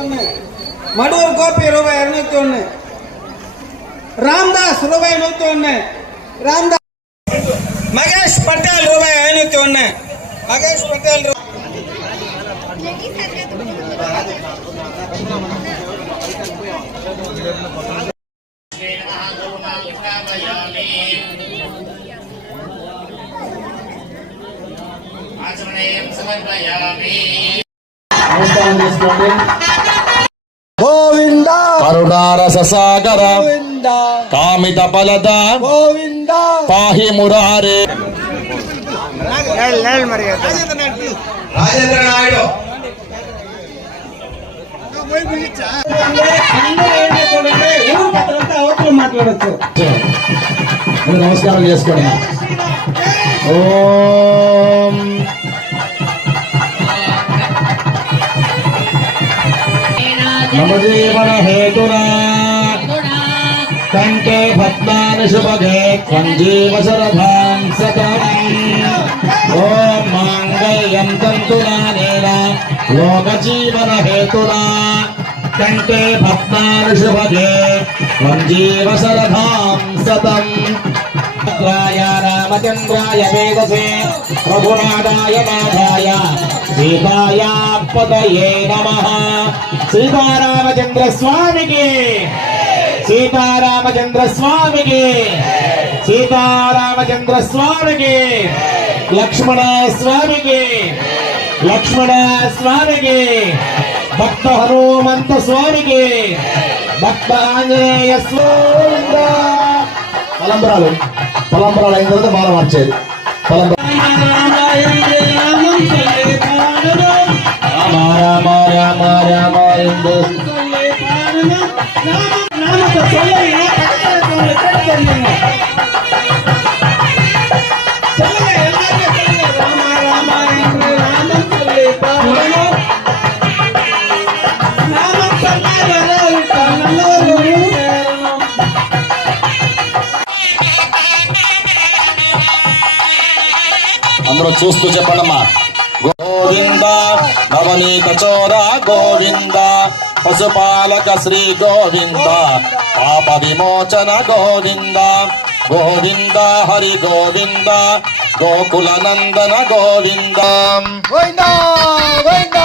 201, మడూరు గోపి రూపాయి 201, రామ్దాస్ రూపాయి 101, రామ్దాస్ మహేష్ పటేల్ రూపాయి 501, మహేష్ పటేల్ నమస్కారం చేసుకోండి. గోవింద కరుణారస సాగర గోవింద కామిత ఫలద గోవింద పాహి మురారే. రాజేంద్ర నాయుడు మాట్లాడచ్చు. నమస్కారం చేసుకోండి. ఓం నమజీవన హేతునా కంటే భద్నాని శుభగే సంజీవ శరభాం సతం. ఓం మాంగళ్యం తంతునానేన లోకజీవన హేతునా కంటే భద్నాని శుభగే సంజీవ శరభాం సతం. రామచంద్రాయ వేదసే రఘునాథాయ నాథాయ సీతాయ పతయే నమః. సీతారామచంద్ర స్వామికి, సీతారామచంద్ర స్వామికి, సీతారామచంద్ర స్వామికి, లక్ష్మణ స్వామికి, లక్ష్మణ స్వామికి, భక్త హనుమంత స్వామికి, భక్త ఆంజనేయ స్వామి. తలంబరాలు తలంబరాలు అయిన తర్వాత మాల మార్చేది. అందరూ చూస్తూ చెప్పండమ్మా. గోవింద నవనీత చోర గోవింద పశుపాలక శ్రీ గోవింద పాప విమోచన గోవింద గోవింద హరి గోవింద గోకుల నందన గోవింద. గోవింద గోవింద